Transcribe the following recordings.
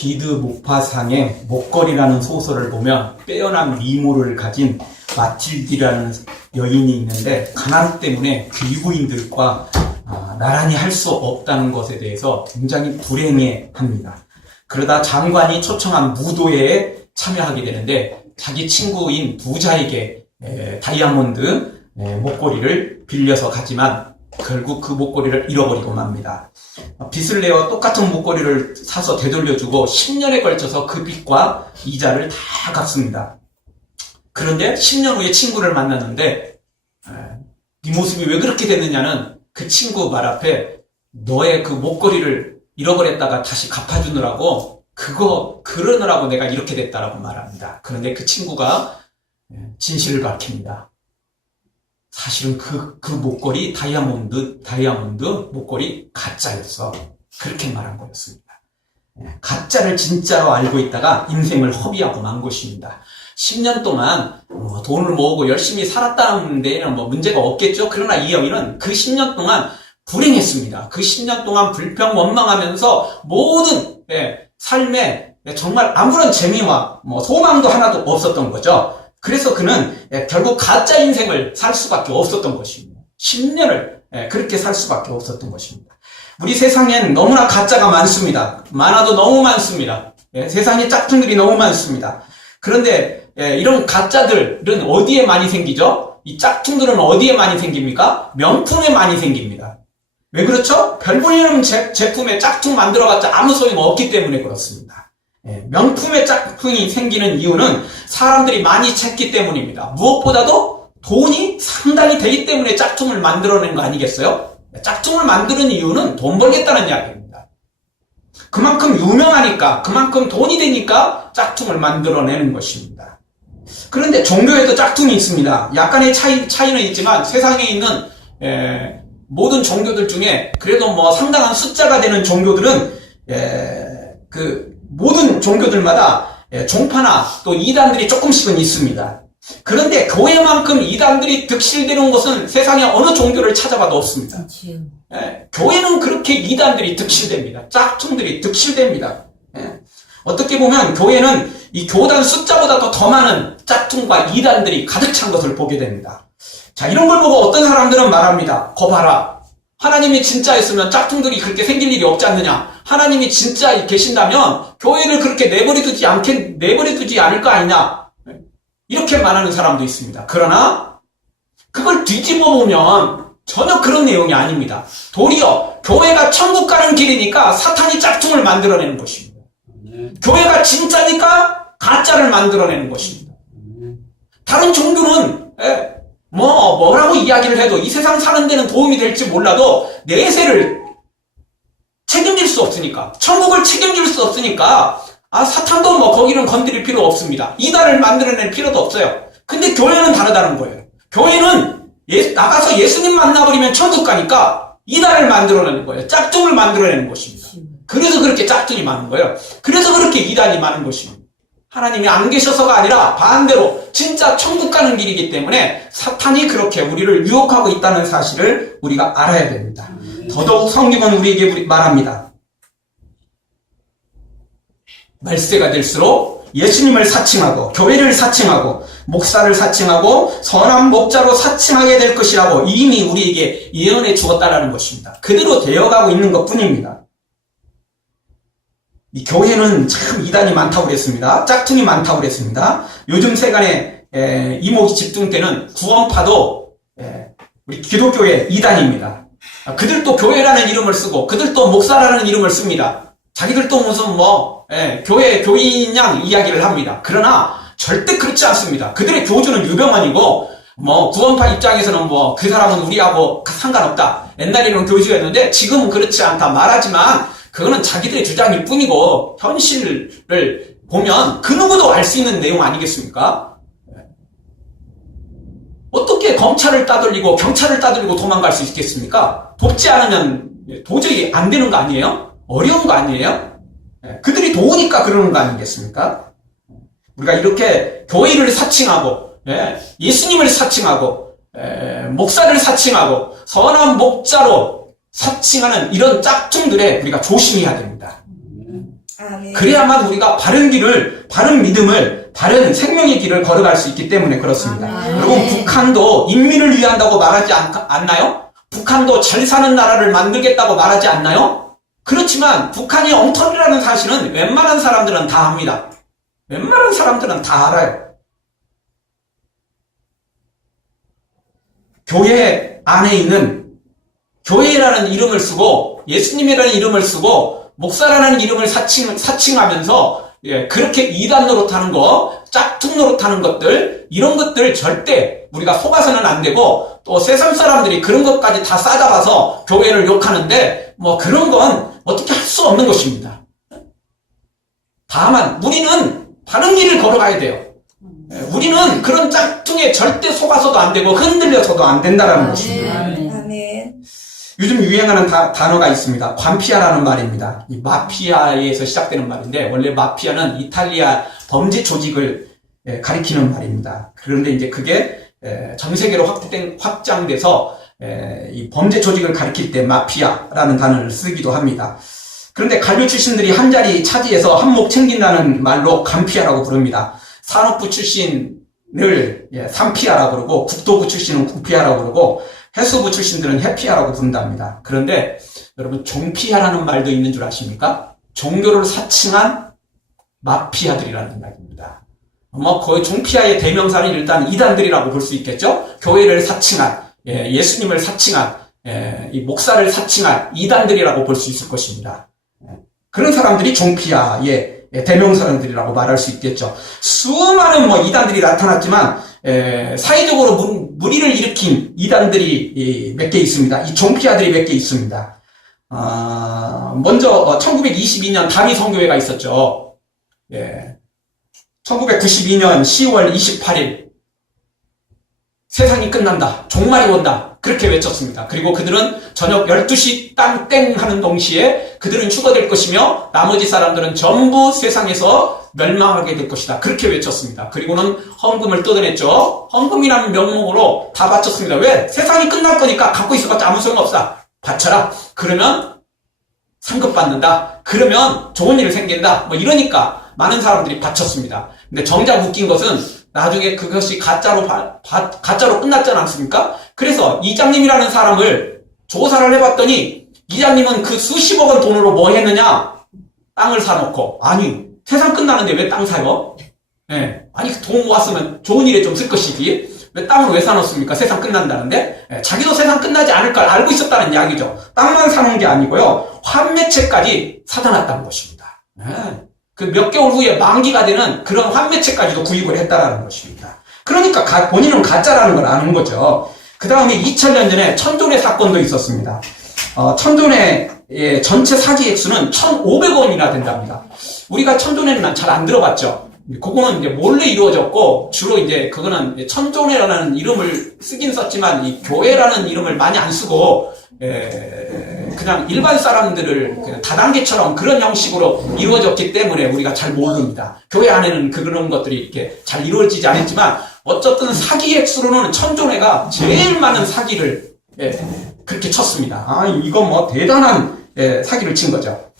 기드 모파상의 목걸이라는 소설을 보면 빼어난 미모를 가진 마틸디라는 여인이 있는데 가난 때문에 귀부인들과 나란히 할 수 없다는 것에 대해서 굉장히 불행해합니다. 그러다 장관이 초청한 무도회에 참여하게 되는데 자기 친구인 부자에게 다이아몬드 목걸이를 빌려서 가지만 결국 그 목걸이를 잃어버리고 맙니다. 빚을 내어 똑같은 목걸이를 사서 되돌려주고 10년에 걸쳐서 그 빚과 이자를 다 갚습니다. 그런데 10년 후에 친구를 만났는데 네 모습이 왜 그렇게 됐느냐는 그 친구 말 앞에 너의 그 목걸이를 잃어버렸다가 다시 갚아주느라고 그러느라고 내가 이렇게 됐다라고 말합니다. 그런데 그 친구가 진실을 밝힙니다. 사실은 그 목걸이 다이아몬드 목걸이 가짜였어. 그렇게 말한 거였습니다. 가짜를 진짜로 알고 있다가 인생을 허비하고 만 것입니다. 10년 동안 돈을 모으고 열심히 살았다는 데에는 문제가 없겠죠. 그러나 이 여인은 그 10년 동안 불행했습니다. 그 10년 동안 불평 원망하면서 모든 삶에 정말 아무런 재미와 소망도 하나도 없었던 거죠. 그래서 그는 결국 가짜 인생을 살 수밖에 없었던 것입니다. 10년을 그렇게 살 수밖에 없었던 것입니다. 우리 세상엔 너무나 가짜가 많습니다. 많아도 너무 많습니다. 세상에 짝퉁들이 너무 많습니다. 그런데 이런 가짜들은 어디에 많이 생기죠? 이 짝퉁들은 어디에 많이 생깁니까? 명품에 많이 생깁니다. 왜 그렇죠? 별 볼일 제품에 짝퉁 만들어봤자 아무 소용 없기 때문에 그렇습니다. 명품의 짝퉁이 생기는 이유는 사람들이 많이 찾기 때문입니다. 무엇보다도 돈이 상당히 되기 때문에 짝퉁을 만들어낸 거 아니겠어요? 짝퉁을 만드는 이유는 돈 벌겠다는 이야기입니다. 그만큼 유명하니까, 그만큼 돈이 되니까 짝퉁을 만들어내는 것입니다. 그런데 종교에도 짝퉁이 있습니다. 약간의 차이는 있지만 세상에 있는 모든 종교들 중에 그래도 상당한 숫자가 되는 종교들은 모든 종교들마다 종파나 또 이단들이 조금씩은 있습니다. 그런데 교회만큼 이단들이 득실되는 것은 세상에 어느 종교를 찾아봐도 없습니다. 교회는 그렇게 이단들이 득실됩니다. 짝퉁들이 득실됩니다. 어떻게 보면 교회는 이 교단 숫자보다도 더 많은 짝퉁과 이단들이 가득 찬 것을 보게 됩니다. 자, 이런 걸 보고 어떤 사람들은 말합니다. 거봐라. 하나님이 진짜였으면 짝퉁들이 그렇게 생길 일이 없지 않느냐. 하나님이 진짜 계신다면 교회를 그렇게 내버려두지 않을 거 아니냐. 이렇게 말하는 사람도 있습니다. 그러나 그걸 뒤집어 보면 전혀 그런 내용이 아닙니다. 도리어 교회가 천국 가는 길이니까 사탄이 짝퉁을 만들어내는 것입니다. 교회가 진짜니까 가짜를 만들어내는 것입니다. 다른 종교는 뭐라고 이야기를 해도 이 세상 사는 데는 도움이 될지 몰라도 내세를 책임질 수 없으니까, 천국을 책임질 수 없으니까 사탄도 거기는 건드릴 필요 없습니다. 이단을 만들어낼 필요도 없어요. 근데 교회는 다르다는 거예요. 교회는 나가서 예수님 만나버리면 천국 가니까 이단을 만들어내는 거예요. 짝퉁을 만들어내는 것입니다. 그래서 그렇게 짝퉁이 많은 거예요. 그래서 그렇게 이단이 많은 것입니다. 하나님이 안 계셔서가 아니라 반대로 진짜 천국 가는 길이기 때문에 사탄이 그렇게 우리를 유혹하고 있다는 사실을 우리가 알아야 됩니다. 더더욱 성경은 우리에게 말합니다. 말세가 될수록 예수님을 사칭하고 교회를 사칭하고 목사를 사칭하고 선한 목자로 사칭하게 될 것이라고 이미 우리에게 예언해 주었다라는 것입니다. 그대로 되어가고 있는 것뿐입니다. 이 교회는 참 이단이 많다고 그랬습니다. 짝퉁이 많다고 그랬습니다. 요즘 세간에 이목이 집중되는 구원파도 우리 기독교의 이단입니다. 그들도 교회라는 이름을 쓰고 그들도 목사라는 이름을 씁니다. 자기들도 무슨 교회 교인 양 이야기를 합니다. 그러나 절대 그렇지 않습니다. 그들의 교주는 유병원이고 구원파 입장에서는 그 사람은 우리하고 상관없다. 옛날에는 교주였는데 지금은 그렇지 않다 말하지만 그거는 자기들의 주장일 뿐이고 현실을 보면 그 누구도 알 수 있는 내용 아니겠습니까? 어떻게 검찰을 따돌리고 경찰을 따돌리고 도망갈 수 있겠습니까? 돕지 않으면 도저히 안 되는 거 아니에요? 어려운 거 아니에요? 그들이 도우니까 그러는 거 아니겠습니까? 우리가 이렇게 교회를 사칭하고 예수님을 사칭하고 목사를 사칭하고 선한 목자로 사칭하는 이런 짝퉁들에 우리가 조심해야 됩니다. 아멘. 그래야만 우리가 바른 길을, 바른 믿음을, 바른 생명의 길을 걸어갈 수 있기 때문에 그렇습니다. 아멘. 여러분, 북한도 인민을 위한다고 말하지 않나요? 북한도 잘 사는 나라를 만들겠다고 말하지 않나요? 그렇지만 북한이 엉터리라는 사실은 웬만한 사람들은 다 압니다. 웬만한 사람들은 다 알아요. 교회 안에 있는, 교회라는 이름을 쓰고 예수님이라는 이름을 쓰고 목사라는 이름을 사칭하면서 그렇게 이단 노릇하는 거, 짝퉁 노릇하는 것들, 이런 것들 절대 우리가 속아서는 안 되고, 또 세상 사람들이 그런 것까지 다 싸잡아서 교회를 욕하는데 뭐 그런 건 어떻게 할 수 없는 것입니다. 다만 우리는 바른 길을 걸어가야 돼요. 우리는 그런 짝퉁에 절대 속아서도 안 되고 흔들려서도 안 된다는 것입니다. 아멘. 요즘 유행하는 단어가 있습니다. 관피아라는 말입니다. 이 마피아에서 시작되는 말인데, 원래 마피아는 이탈리아 범죄 조직을 가리키는 말입니다. 그런데 이제 그게 전 세계로 확장돼서 이 범죄 조직을 가리킬 때 마피아라는 단어를 쓰기도 합니다. 그런데 간류 출신들이 한 자리 차지해서 한몫 챙긴다는 말로 간피아라고 부릅니다. 산업부 출신을 산피아라고 그러고, 국토부 출신은 국피아라고 그러고, 해수부 출신들은 해피아라고 부른답니다. 그런데 여러분, 종피아라는 말도 있는 줄 아십니까? 종교를 사칭한 마피아들이라는 이야기입니다. 거의 종피아의 대명사는 일단 이단들이라고 볼 수 있겠죠? 교회를 사칭한, 예수님을 사칭한, 이 목사를 사칭한 이단들이라고 볼 수 있을 것입니다. 그런 사람들이 종피아의 대명사들이라고 말할 수 있겠죠. 수많은 이단들이 나타났지만, 사회적으로 무리를 일으킨 이단들이 몇 개 있습니다. 이 종피아들이 몇 개 있습니다. 먼저 1922년 다미 선교회가 있었죠. 1992년 10월 28일 세상이 끝난다, 종말이 온다, 그렇게 외쳤습니다. 그리고 그들은 저녁 12시 땡 하는 동시에 그들은 죽어될 것이며 나머지 사람들은 전부 세상에서 멸망하게 될 것이다, 그렇게 외쳤습니다. 그리고는 헌금을 뜯어냈죠. 헌금이라는 명목으로 다 바쳤습니다. 왜? 세상이 끝날 거니까 갖고 있어봤자 아무 소용없어, 바쳐라. 그러면 상급 받는다, 그러면 좋은 일이 생긴다, 이러니까 많은 사람들이 바쳤습니다. 근데 정작 웃긴 것은 나중에 그것이 가짜로 끝났지 않습니까? 그래서 이장님이라는 사람을 조사를 해봤더니, 이장님은 그 수십억 원 돈으로 뭐 했느냐? 땅을 사놓고. 아니, 세상 끝나는데 왜 땅 사요? 아니, 돈 모았으면 좋은 일에 좀 쓸 것이지. 왜 땅을 왜 사놓습니까? 세상 끝난다는데? 자기도 세상 끝나지 않을 걸 알고 있었다는 이야기죠. 땅만 사놓은 게 아니고요, 환매채까지 사다 놨다는 것입니다. 그 몇 개월 후에 만기가 되는 그런 환매채까지도 구입을 했다라는 것입니다. 그러니까 본인은 가짜라는 걸 아는 거죠. 그 다음에 2000년 전에 천존회 사건도 있었습니다. 천존회 전체 사기 액수는 1,500원이나 된답니다. 우리가 천존회는 잘 안 들어봤죠. 그거는 이제 몰래 이루어졌고, 주로 이제 그거는 천존회라는 이름을 쓰긴 썼지만 이 교회라는 이름을 많이 안 쓰고 그냥 일반 사람들을 다단계처럼 그런 형식으로 이루어졌기 때문에 우리가 잘 모릅니다. 교회 안에는 그런 것들이 이렇게 잘 이루어지지 않았지만, 어쨌든 사기 액수로는 천존회가 제일 많은 사기를 그렇게 쳤습니다. 이거 대단한 사기를 친 거죠.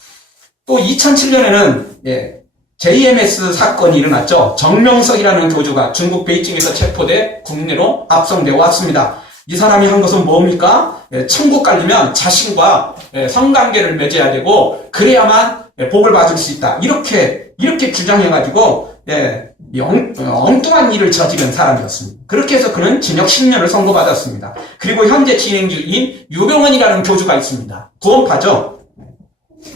또 2007년에는 JMS 사건이 일어났죠. 정명석이라는 교주가 중국 베이징에서 체포돼 국내로 압송되어 왔습니다. 이 사람이 한 것은 뭡니까? 천국 가려면 자신과 성관계를 맺어야 되고, 그래야만 복을 받을 수 있다, 이렇게 주장해가지고 엉뚱한 일을 저지른 사람이었습니다. 그렇게 해서 그는 징역 10년을 선고받았습니다. 그리고 현재 진행 중인 유병헌이라는 교주가 있습니다. 구원파죠.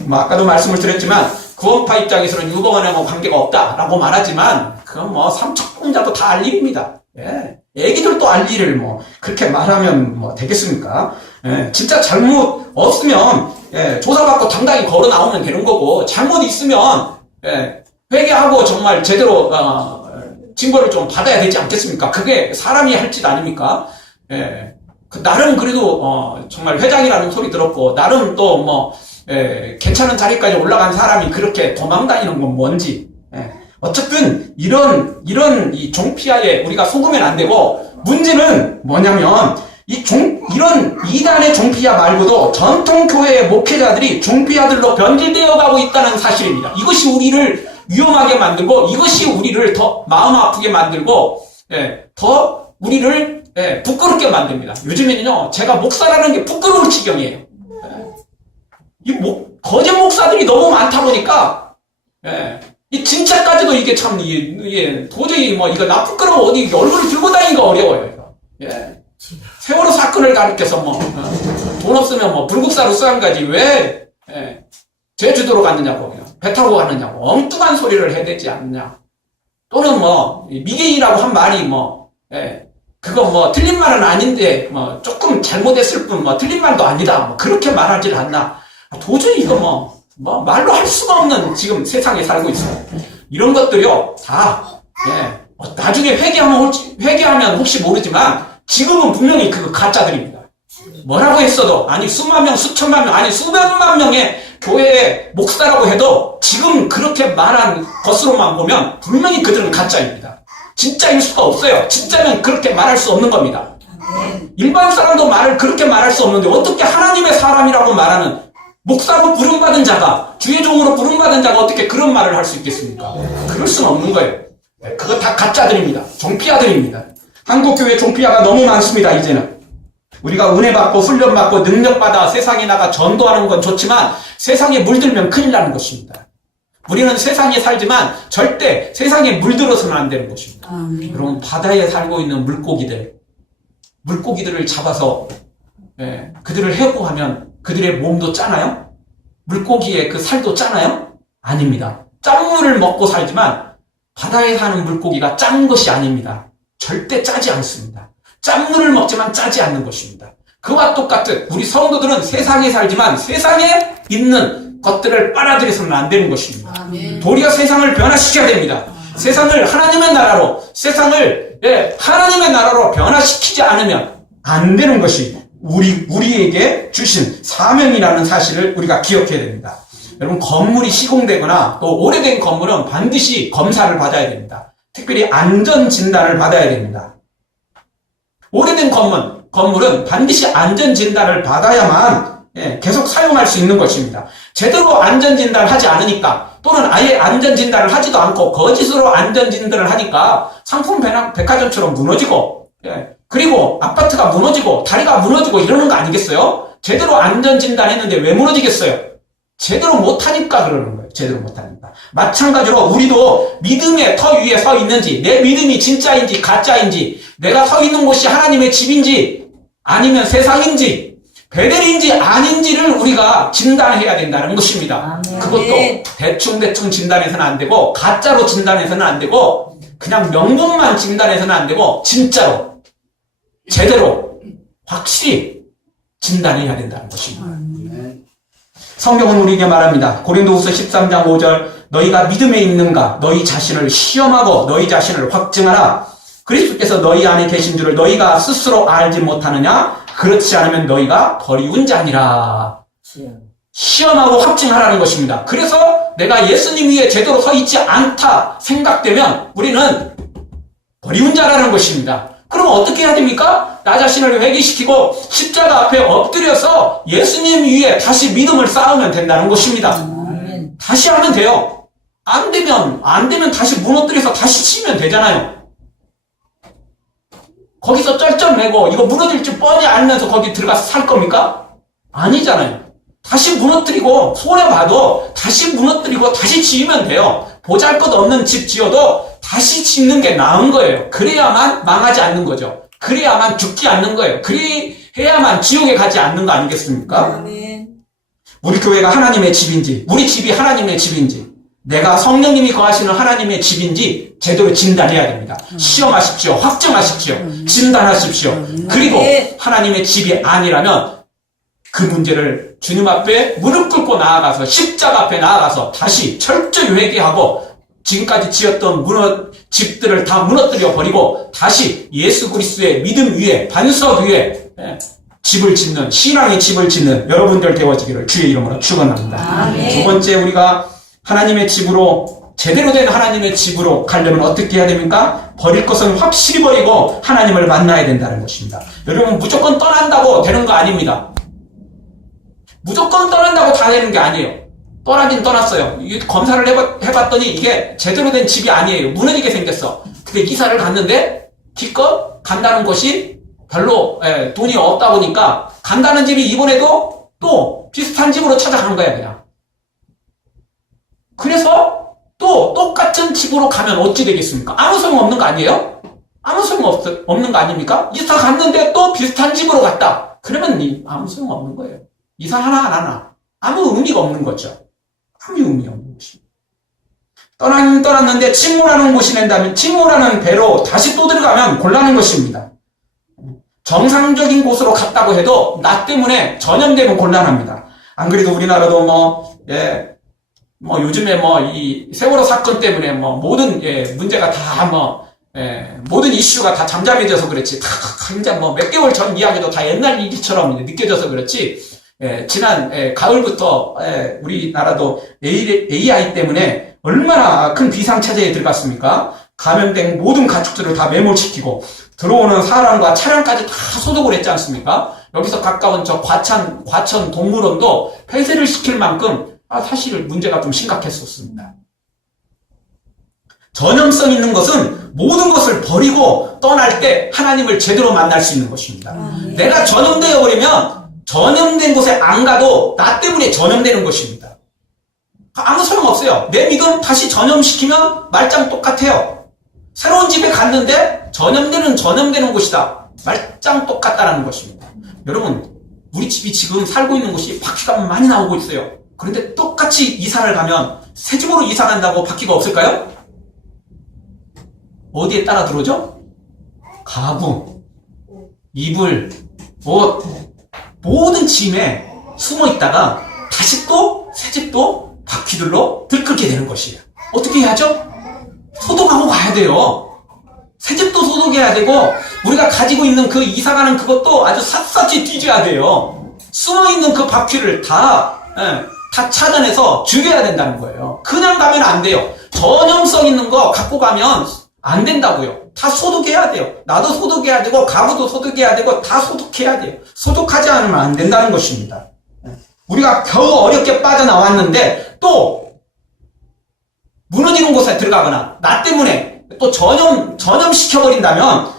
아까도 말씀을 드렸지만 구원파 입장에서는 유병헌하고 관계가 없다라고 말하지만, 그건 삼척공자도 다 알 일입니다. 애기들도 알 일을 그렇게 말하면 되겠습니까? 진짜 잘못 없으면 조사받고 당당히 걸어 나오면 되는 거고, 잘못 있으면 회개하고 정말 제대로 징벌을 좀 받아야 되지 않겠습니까? 그게 사람이 할 짓 아닙니까? 나름 그래도 정말 회장이라는 소리 들었고, 나름 또 괜찮은 자리까지 올라간 사람이 그렇게 도망다니는 건 뭔지. 어쨌든 이런 이 종피아에 우리가 속으면 안 되고, 문제는 뭐냐면 이런 이단의 종피자 말고도 전통교회의 목회자들이 종피자들로 변질되어 가고 있다는 사실입니다. 이것이 우리를 위험하게 만들고, 이것이 우리를 더 마음 아프게 만들고, 더 우리를 부끄럽게 만듭니다. 요즘에는요, 제가 목사라는 게 부끄러울 지경이에요. 거짓 목사들이 너무 많다 보니까, 이 진짜까지도 이게 참, 도저히 이거 나 부끄러워, 어디 얼굴을 들고 다니기가 어려워요, 이거. 세월호 사건을 가리켜서 돈 없으면 불국사로 쓰는 거지, 왜, 제주도로 갔느냐고, 배 타고 갔느냐고, 엉뚱한 소리를 해야 되지 않느냐. 또는 미개인이라고 한 말이 그거 틀린 말은 아닌데, 조금 잘못했을 뿐, 틀린 말도 아니다. 그렇게 말하질 않나. 도저히 이거 말로 할 수가 없는 지금 세상에 살고 있어요. 이런 것들이요, 다, 나중에 회개하면 혹시 모르지만, 지금은 분명히 그거 가짜들입니다. 뭐라고 했어도, 아니, 수만 명, 수천만 명, 아니, 수백만 명의 교회의 목사라고 해도, 지금 그렇게 말한 것으로만 보면, 분명히 그들은 가짜입니다. 진짜일 수가 없어요. 진짜면 그렇게 말할 수 없는 겁니다. 일반 사람도 그렇게 말할 수 없는데, 어떻게 하나님의 사람이라고 말하는 목사로 부름받은 자가, 주의종으로 부름받은 자가 어떻게 그런 말을 할 수 있겠습니까? 그럴 수는 없는 거예요. 그거 다 가짜들입니다. 종피아들입니다. 한국교회 종피아가 너무 많습니다, 이제는. 우리가 은혜 받고 훈련 받고 능력 받아 세상에 나가 전도하는 건 좋지만 세상에 물들면 큰일 나는 것입니다. 우리는 세상에 살지만 절대 세상에 물들어서는 안 되는 것입니다. 여러분, 바다에 살고 있는 물고기들을 잡아서 그들을 해고하면 그들의 몸도 짜나요? 물고기의 그 살도 짜나요? 아닙니다. 짠물을 먹고 살지만 바다에 사는 물고기가 짠 것이 아닙니다. 절대 짜지 않습니다. 짠물을 먹지만 짜지 않는 것입니다. 그와 똑같은 우리 성도들은 세상에 살지만 세상에 있는 것들을 빨아들여서는 안 되는 것입니다. 도리어 세상을 변화시켜야 됩니다. 세상을 하나님의 나라로, 하나님의 나라로 변화시키지 않으면 안 되는 것이 우리에게 주신 사명이라는 사실을 우리가 기억해야 됩니다. 여러분, 건물이 시공되거나 또 오래된 건물은 반드시 검사를 받아야 됩니다. 특별히 안전진단을 받아야 됩니다. 오래된 건물은 반드시 안전진단을 받아야만 계속 사용할 수 있는 것입니다. 제대로 안전진단을 하지 않으니까, 또는 아예 안전진단을 하지도 않고 거짓으로 안전진단을 하니까 상품 백화점처럼 무너지고, 그리고 아파트가 무너지고 다리가 무너지고 이러는 거 아니겠어요? 제대로 안전진단했는데 왜 무너지겠어요? 제대로 못하니까 그러는 거예요. 제대로 못하니까. 마찬가지로 우리도 믿음의 터 위에 서 있는지, 내 믿음이 진짜인지 가짜인지, 내가 서 있는 곳이 하나님의 집인지 아니면 세상인지 베델인지 아닌지를 우리가 진단해야 된다는 것입니다. 그것도 대충 진단해서는 안 되고, 가짜로 진단해서는 안 되고, 그냥 명분만 진단해서는 안 되고, 진짜로 제대로 확실히 진단해야 된다는 것입니다. 성경은 우리에게 말합니다. 고린도후서 13장 5절, 너희가 믿음에 있는가 너희 자신을 시험하고 너희 자신을 확증하라. 그리스도께서 너희 안에 계신 줄을 너희가 스스로 알지 못하느냐? 그렇지 않으면 너희가 버리운 자니라. 시험하고 확증하라는 것입니다. 그래서 내가 예수님 위에 제대로 서 있지 않다 생각되면 우리는 버리운 자라는 것입니다. 그럼 어떻게 해야 됩니까? 나 자신을 회개시키고 십자가 앞에 엎드려서 예수님 위에 다시 믿음을 쌓으면 된다는 것입니다. 다시 하면 돼요. 안 되면 다시 무너뜨려서 다시 치면 되잖아요. 거기서 쩔쩔매고 이거 무너질 줄 뻔히 알면서 거기 들어가서 살 겁니까? 아니잖아요. 다시 무너뜨리고, 손해봐도 다시 무너뜨리고 다시 지으면 돼요. 보잘것없는 집 지어도 다시 짓는 게 나은 거예요. 그래야만 망하지 않는 거죠. 그래야만 죽지 않는 거예요. 그래야만 지옥에 가지 않는 거 아니겠습니까? 우리 교회가 하나님의 집인지, 우리 집이 하나님의 집인지, 내가 성령님이 거하시는 하나님의 집인지 제대로 진단해야 됩니다. 시험하십시오. 확정하십시오. 진단하십시오. 그리고 하나님의 집이 아니라면 그 문제를 주님 앞에 무릎 꿇고 나아가서, 십자가 앞에 나아가서 다시 철저히 회개하고, 지금까지 지었던 집들을 다 무너뜨려 버리고 다시 예수 그리스도의 믿음 위에, 반석 위에 집을 짓는, 신앙의 집을 짓는 여러분들 되어지기를 주의 이름으로 축원합니다. 두 번째, 우리가 하나님의 집으로 제대로 된 하나님의 집으로 가려면 어떻게 해야 됩니까? 버릴 것은 확실히 버리고 하나님을 만나야 된다는 것입니다. 여러분, 무조건 떠난다고 되는 거 아닙니다. 무조건 떠난다고 다 되는 게 아니에요. 떠나긴 떠났어요. 검사를 해봤더니 이게 제대로 된 집이 아니에요. 무너지게 생겼어. 근데 이사를 갔는데 기껏 간다는 것이 별로 돈이 없다 보니까 간다는 집이 이번에도 또 비슷한 집으로 찾아가는 거야, 그냥. 그래서 또 똑같은 집으로 가면 어찌 되겠습니까? 아무 소용 없는 거 아니에요? 아무 소용 없는 거 아닙니까? 이사 갔는데 또 비슷한 집으로 갔다. 그러면 아무 소용 없는 거예요. 이사 하나 안 하나. 아무 의미가 없는 거죠. 아무 의미 없는 것입니다. 떠났는데 침몰하는 곳이 된다면 침몰하는 배로 다시 또 들어가면 곤란한 것입니다. 정상적인 곳으로 갔다고 해도 나 때문에 전염되면 곤란합니다. 안 그래도 우리나라도 요즘에 이 세월호 사건 때문에 모든 문제가 다 모든 이슈가 다 잠잠해져서 그렇지. 다 이제 몇 개월 전 이야기도 다 옛날 일처럼 느껴져서 그렇지. 지난 가을부터 우리나라도 AI 때문에 얼마나 큰 비상체제에 들어갔습니까? 감염된 모든 가축들을 다 매몰시키고 들어오는 사람과 차량까지 다 소독을 했지 않습니까? 여기서 가까운 저 과천 동물원도 폐쇄를 시킬 만큼 사실 문제가 좀 심각했었습니다. 전염성 있는 것은 모든 것을 버리고 떠날 때 하나님을 제대로 만날 수 있는 것입니다. 내가 전염되어 버리면 전염된 곳에 안 가도 나 때문에 전염되는 것입니다. 아무 소용없어요. 내 믿음 다시 전염시키면 말짱 똑같아요. 새로운 집에 갔는데 전염되는 곳이다. 말짱 똑같다라는 것입니다. 여러분, 우리 집이 지금 살고 있는 곳이 바퀴가 많이 나오고 있어요. 그런데 똑같이 이사를 가면 새 집으로 이사 간다고 바퀴가 없을까요? 어디에 따라 들어오죠? 가구, 이불, 옷, 모든 짐에 숨어 있다가 다시 또 새 집도 바퀴들로 들끓게 되는 것이에요. 어떻게 해야죠? 소독하고 가야 돼요. 새 집도 소독해야 되고 우리가 가지고 있는 그 이사가는 그것도 아주 샅샅이 뒤져야 돼요. 숨어있는 그 바퀴를 다 차단해서 죽여야 된다는 거예요. 그냥 가면 안 돼요. 전염성 있는 거 갖고 가면 안 된다고요. 다 소독해야 돼요. 나도 소독해야 되고 가구도 소독해야 되고 다 소독해야 돼요. 소독하지 않으면 안 된다는 것입니다. 우리가 겨우 어렵게 빠져나왔는데 또 무너지는 곳에 들어가거나 나 때문에 또 전염시켜버린다면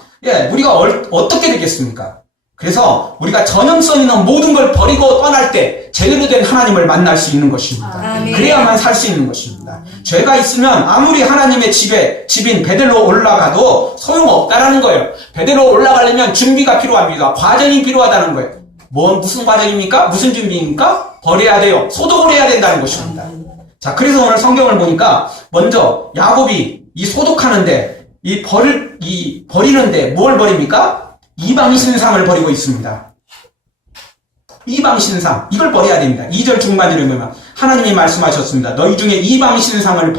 우리가 어떻게 되겠습니까? 그래서 우리가 전염성 있는 모든 걸 버리고 떠날 때 제대로 된 하나님을 만날 수 있는 것입니다. 그래야만 살 수 있는 것입니다. 죄가 있으면 아무리 하나님의 집인 베델로 올라가도 소용없다라는 거예요. 베델로 올라가려면 준비가 필요합니다. 과정이 필요하다는 거예요. 무슨 과정입니까? 무슨 준비입니까? 버려야 돼요. 소독을 해야 된다는 것입니다. 자, 그래서 오늘 성경을 보니까 먼저 야곱이 이 소독하는데 버리는데 뭘 버립니까? 이방 신상을 버리고 있습니다. 이방 신상, 이걸 버려야 됩니다. 2절 중반으로 보면 하나님이 말씀하셨습니다. 너희 중에 이방 신상을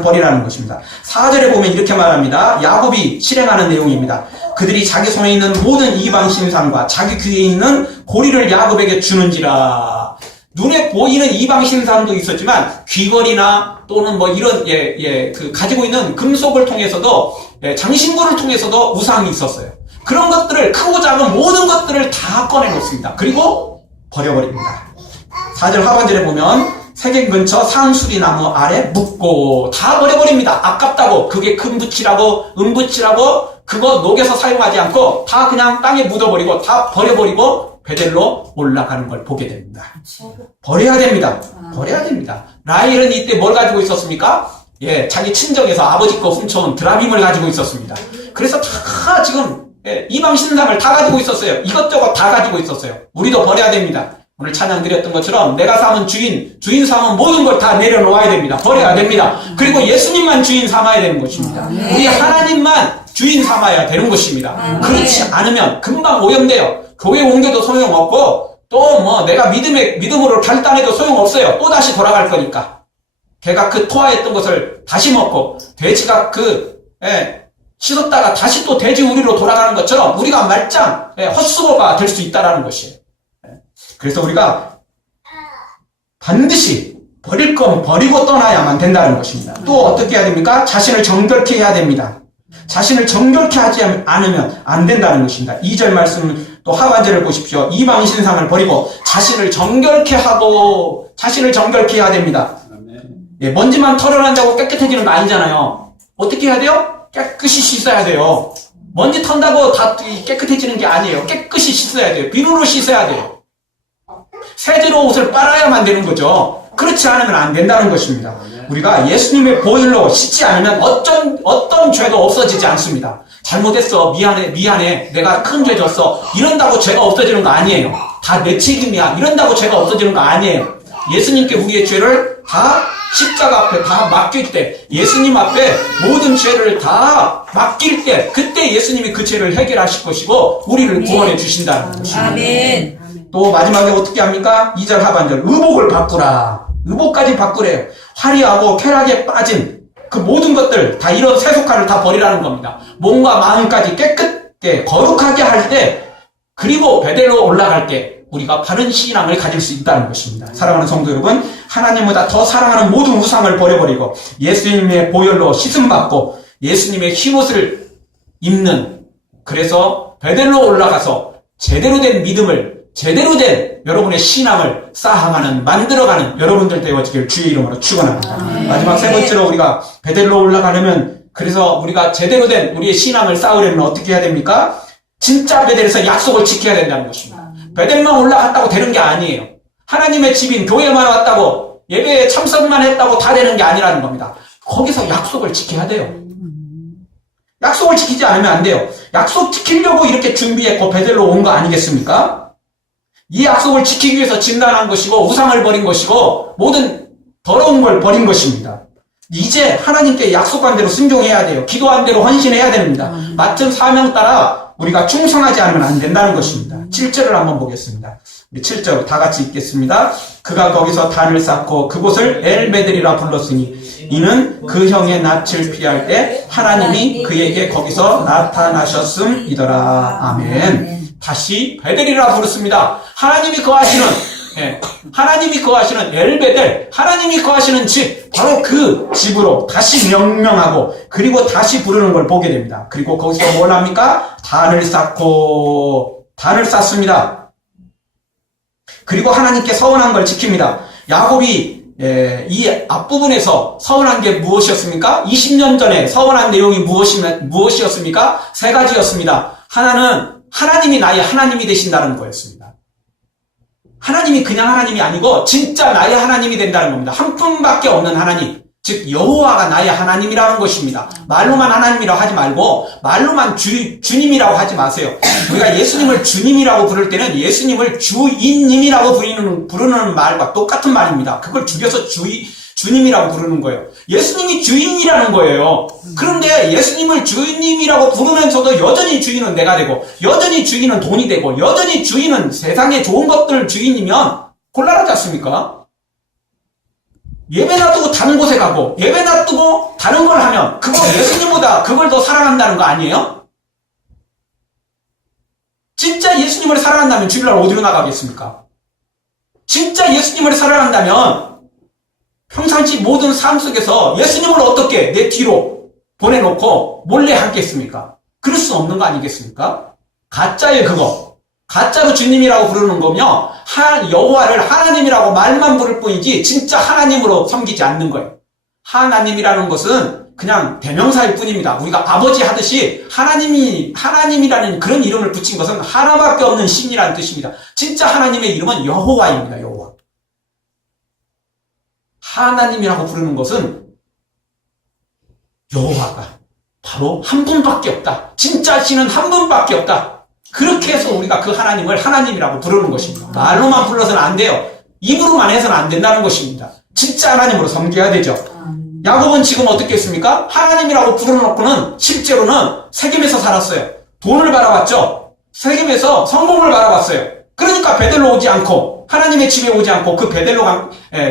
버리라는 것입니다. 4절에 보면 이렇게 말합니다. 야곱이 실행하는 내용입니다. 그들이 자기 손에 있는 모든 이방 신상과 자기 귀에 있는 고리를 야곱에게 주는지라. 눈에 보이는 이방 신상도 있었지만 귀걸이나 또는 이런 가지고 있는 금속을 통해서도 장신구를 통해서도 우상이 있었어요. 그런 것들을 크고 작은 모든 것들을 다 꺼내놓습니다. 그리고 버려버립니다. 4절 하반절에 보면 세겜 근처 산수리 나무 아래 묻고 다 버려버립니다. 아깝다고 그게 금붙이라고 은붙이라고 그거 녹여서 사용하지 않고 다 그냥 땅에 묻어버리고 다 버려버리고 베델로 올라가는 걸 보게 됩니다. 버려야 됩니다. 버려야 됩니다. 라헬은 이때 뭘 가지고 있었습니까? 자기 친정에서 아버지 거 훔쳐온 드라빔을 가지고 있었습니다. 그래서 다 지금 이방 신상을 다 가지고 있었어요. 이것저것 다 가지고 있었어요. 우리도 버려야 됩니다. 오늘 찬양 드렸던 것처럼 내가 삼은 주인 삼은 모든 걸 다 내려놓아야 됩니다. 버려야 됩니다. 그리고 예수님만 주인 삼아야 되는 것입니다. 우리 하나님만 주인 삼아야 되는 것입니다. 그렇지 않으면 금방 오염돼요. 교회 옮겨도 소용없고 또 내가 믿음으로 결단해도 소용없어요. 또 다시 돌아갈 거니까. 개가 그 토하였던 것을 다시 먹고 돼지가 씻었다가 다시 또 돼지 우리로 돌아가는 것처럼 우리가 말짱 헛수고가 될 수 있다는 것이에요. 그래서 우리가 반드시 버릴 건 버리고 떠나야만 된다는 것입니다. 또 어떻게 해야 됩니까? 자신을 정결케 해야 됩니다. 자신을 정결케 하지 않으면 안 된다는 것입니다. 2절 말씀 또 하반절을 보십시오. 이방 신상을 버리고 자신을 정결케 하고 자신을 정결케 해야 됩니다. 예, 먼지만 털어낸다고 깨끗해지는 거 아니잖아요. 어떻게 해야 돼요? 깨끗이 씻어야 돼요. 먼지 턴다고 다 깨끗해지는 게 아니에요. 깨끗이 씻어야 돼요. 비누로 씻어야 돼요. 세제로 옷을 빨아야만 되는 거죠. 그렇지 않으면 안 된다는 것입니다. 우리가 예수님의 보혈로 씻지 않으면 어떤 죄도 없어지지 않습니다. 잘못했어. 미안해. 내가 큰 죄 졌어. 이런다고 죄가 없어지는 거 아니에요. 다 내 책임이야. 이런다고 죄가 없어지는 거 아니에요. 예수님께 우리의 죄를 다 십자가 앞에 다 맡길 때, 예수님 앞에 모든 죄를 다 맡길 때, 그때 예수님이 그 죄를 해결하실 것이고 우리를 구원해 주신다는 것입니다. 아멘. 또 마지막에 어떻게 합니까? 2절 하반절 의복을 바꾸라. 의복까지 바꾸래요. 화려하고 쾌락에 빠진 그 모든 것들 다 이런 세속화를 다 버리라는 겁니다. 몸과 마음까지 깨끗게 거룩하게 할 때, 그리고 베델로 올라갈 때 우리가 바른 신앙을 가질 수 있다는 것입니다. 사랑하는 성도 여러분, 하나님보다 더 사랑하는 모든 우상을 버려버리고 예수님의 보혈로 씻음받고 예수님의 흰옷을 입는, 그래서 베델로 올라가서 제대로 된 믿음을, 제대로 된 여러분의 신앙을 쌓아가는, 만들어가는 여러분들 되어지길 주의 이름으로 축원합니다. 마지막 세 번째로 우리가 베델로 올라가려면, 그래서 우리가 제대로 된 우리의 신앙을 쌓으려면 어떻게 해야 됩니까? 진짜 베델에서 약속을 지켜야 된다는 것입니다. 베델만 올라갔다고 되는 게 아니에요. 하나님의 집인 교회만 왔다고, 예배에 참석만 했다고 다 되는 게 아니라는 겁니다. 거기서 약속을 지켜야 돼요. 약속을 지키지 않으면 안 돼요. 약속 지키려고 이렇게 준비했고 베델로 온 거 아니겠습니까? 이 약속을 지키기 위해서 진단한 것이고 우상을 버린 것이고 모든 더러운 걸 버린 것입니다. 이제 하나님께 약속한 대로 순종해야 돼요. 기도한 대로 헌신해야 됩니다. 맡은 사명 따라 우리가 충성하지 않으면 안 된다는 것입니다. 7절을 한번 보겠습니다. 우리 7절 다 같이 읽겠습니다. 그가 거기서 단을 쌓고 그곳을 엘베델이라 불렀으니 이는 그 형의 낯을 피할 때 하나님이 그에게 거기서 나타나셨음이더라. 아멘. 다시 베델이라 부르습니다. 하나님이 거하시는 엘베델, 하나님이 거하시는 집, 바로 그 집으로 다시 명명하고 그리고 다시 부르는 걸 보게 됩니다. 그리고 거기서 뭘 합니까? 단을 쌓습니다. 그리고 하나님께 서원한 걸 지킵니다. 야곱이 이 앞부분에서 서원한 게 무엇이었습니까? 20년 전에 서원한 내용이 무엇이었습니까? 세 가지였습니다. 하나는 하나님이 나의 하나님이 되신다는 거였습니다. 하나님이 그냥 하나님이 아니고 진짜 나의 하나님이 된다는 겁니다. 한 분밖에 없는 하나님, 즉 여호와가 나의 하나님이라는 것입니다. 말로만 하나님이라고 하지 말고 말로만 주님이라고 하지 마세요. 우리가 예수님을 주님이라고 부를 때는 예수님을 주인님이라고 부르는 말과 똑같은 말입니다. 그걸 줄여서 주님이라고 부르는 거예요. 예수님이 주인이라는 거예요. 그런데 예수님을 주인님이라고 부르면서도 여전히 주인은 내가 되고 여전히 주인은 돈이 되고 여전히 주인은 세상의 좋은 것들 주인이면 곤란하지 않습니까? 예배 놔두고 다른 곳에 가고 예배 놔두고 다른 걸 하면 그거 예수님보다 그걸 더 사랑한다는 거 아니에요? 진짜 예수님을 사랑한다면 주일날 어디로 나가겠습니까? 진짜 예수님을 사랑한다면 평상시 모든 삶 속에서 예수님을 어떻게 내 뒤로 보내놓고 몰래 하겠습니까? 그럴 수 없는 거 아니겠습니까? 가짜예요, 그거. 가짜로 주님이라고 부르는 거며 여호와를 하나님이라고 말만 부를 뿐이지 진짜 하나님으로 섬기지 않는 거예요. 하나님이라는 것은 그냥 대명사일 뿐입니다. 우리가 아버지 하듯이 하나님이라는 그런 이름을 붙인 것은 하나밖에 없는 신이라는 뜻입니다. 진짜 하나님의 이름은 여호와입니다. 여호와. 하나님이라고 부르는 것은 여호와가 바로 한 분밖에 없다. 진짜 신은 한 분밖에 없다. 그렇게 해서 우리가 그 하나님을 하나님이라고 부르는 것입니다. 말로만 불러서는 안 돼요. 입으로만 해서는 안 된다는 것입니다. 진짜 하나님으로 섬겨야 되죠. 야곱은 지금 어떻게 했습니까? 하나님이라고 부르놓고는 실제로는 세겜에서 살았어요. 돈을 바라봤죠. 세겜에서 성공을 바라봤어요. 그러니까 베델로 오지 않고 하나님의 집에 오지 않고 그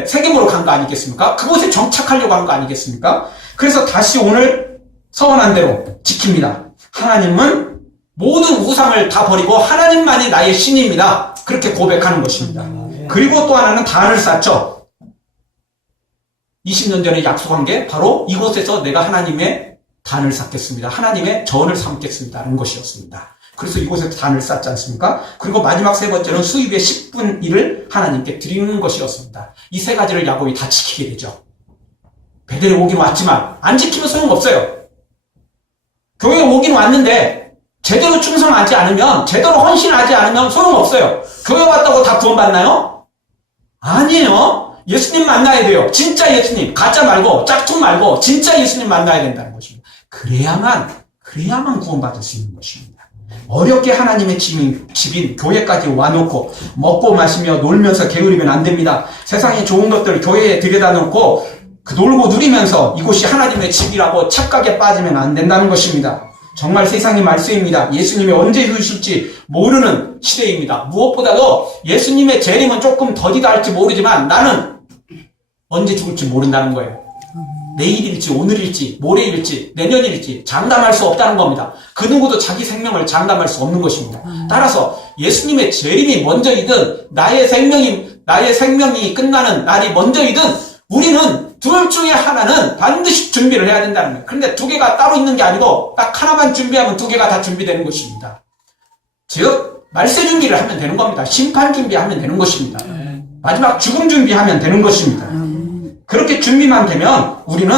세겜으로 간 거 아니겠습니까? 그곳에 정착하려고 한 거 아니겠습니까? 그래서 다시 오늘 서원한 대로 지킵니다. 하나님은 모든 우상을 다 버리고 하나님만이 나의 신입니다. 그렇게 고백하는 것입니다. 그리고 또 하나는 단을 쌓죠. 20년 전에 약속한 게 바로 이곳에서 내가 하나님의 단을 쌓겠습니다. 하나님의 전을 삼겠습니다라는 것이었습니다. 그래서 이곳에서 단을 쌓지 않습니까? 그리고 마지막 세 번째는 수입의 10분 1을 하나님께 드리는 것이었습니다. 이 세 가지를 야곱이 다 지키게 되죠. 베델에 오긴 왔지만 안 지키면 소용없어요. 교회에 오긴 왔는데 제대로 충성하지 않으면, 제대로 헌신하지 않으면 소용없어요. 교회 왔다고 다 구원받나요? 아니에요. 예수님 만나야 돼요. 진짜 예수님, 가짜 말고 짝퉁 말고 진짜 예수님 만나야 된다는 것입니다. 그래야만 구원받을 수 있는 것입니다. 어렵게 하나님의 집인 교회까지 와놓고 먹고 마시며 놀면서 게으르면 안 됩니다. 세상에 좋은 것들 교회에 들여다 놓고 놀고 누리면서 이곳이 하나님의 집이라고 착각에 빠지면 안 된다는 것입니다. 정말 세상이 말세입니다. 예수님이 언제 오실지 모르는 시대입니다. 무엇보다도 예수님의 재림은 조금 더디다 할지 모르지만 나는 언제 죽을지 모른다는 거예요. 내일일지 오늘일지 모레일지 내년일지 장담할 수 없다는 겁니다. 그 누구도 자기 생명을 장담할 수 없는 것입니다. 따라서 예수님의 재림이 먼저이든 나의 생명이 끝나는 날이 먼저이든 우리는 둘 중에 하나는 반드시 준비를 해야 된다는 거예요. 그런데 두 개가 따로 있는 게 아니고 딱 하나만 준비하면 두 개가 다 준비되는 것입니다. 즉 말세 준비를 하면 되는 겁니다. 심판 준비하면 되는 것입니다. 마지막 죽음 준비하면 되는 것입니다. 그렇게 준비만 되면 우리는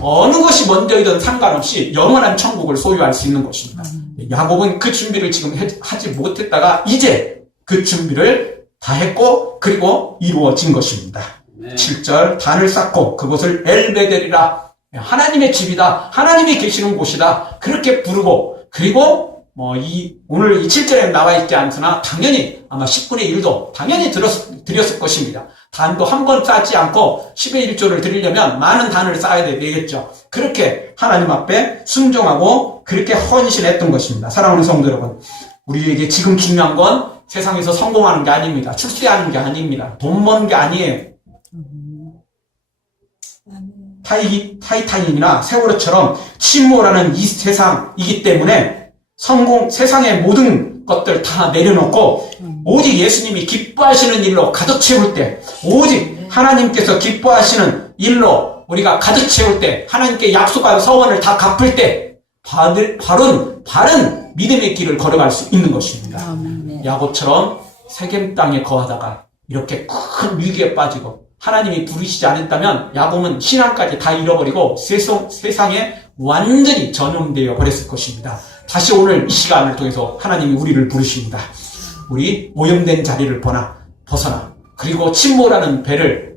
어느 것이 먼저이든 상관없이 영원한 천국을 소유할 수 있는 것입니다. 야곱은 그 준비를 지금 하지 못했다가 이제 그 준비를 다 했고 그리고 이루어진 것입니다. 7절 단을 쌓고 그곳을 엘베델이라, 하나님의 집이다, 하나님이 계시는 곳이다, 그렇게 부르고, 그리고 오늘 이 7절에 나와 있지 않으나 당연히 아마 10분의 1도 당연히 드렸을 것입니다. 단도 한 번 쌓지 않고 10의 1조를 드리려면 많은 단을 쌓아야 되겠죠. 그렇게 하나님 앞에 순종하고 그렇게 헌신했던 것입니다. 사랑하는 성도 여러분, 우리에게 지금 중요한 건 세상에서 성공하는 게 아닙니다. 출세하는 게 아닙니다. 돈 버는 게 아니에요. 타이타닉이나 세월호처럼 침몰하는 이 세상이기 때문에 세상의 모든 것들 다 내려놓고 오직 예수님이 기뻐하시는 일로 가득 채울 때, 오직 하나님께서 기뻐하시는 일로 우리가 가득 채울 때, 하나님께 약속한 서원을 다 갚을 때 바른 믿음의 길을 걸어갈 수 있는 것입니다. 야곱처럼 세겜 땅에 거하다가 이렇게 큰 위기에 빠지고 하나님이 부르시지 않았다면 야곱은 신앙까지 다 잃어버리고 세상에 완전히 전염되어 버렸을 것입니다. 다시 오늘 이 시간을 통해서 하나님이 우리를 부르십니다. 우리 오염된 자리를 벗어나 그리고 침몰하는 배를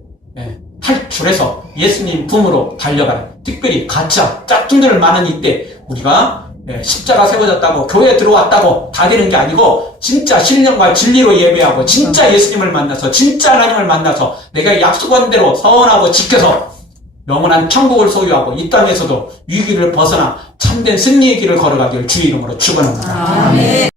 탈출해서 예수님 품으로 달려가는, 특별히 가짜 짝퉁들 많은 이때 우리가 십자가 세워졌다고 교회에 들어왔다고 다 되는 게 아니고 진짜 신령과 진리로 예배하고 진짜 예수님을 만나서 진짜 하나님을 만나서 내가 약속한 대로 서원하고 지켜서 영원한 천국을 소유하고 이 땅에서도 위기를 벗어나 참된 승리의 길을 걸어가길 주의 이름으로 축원합니다.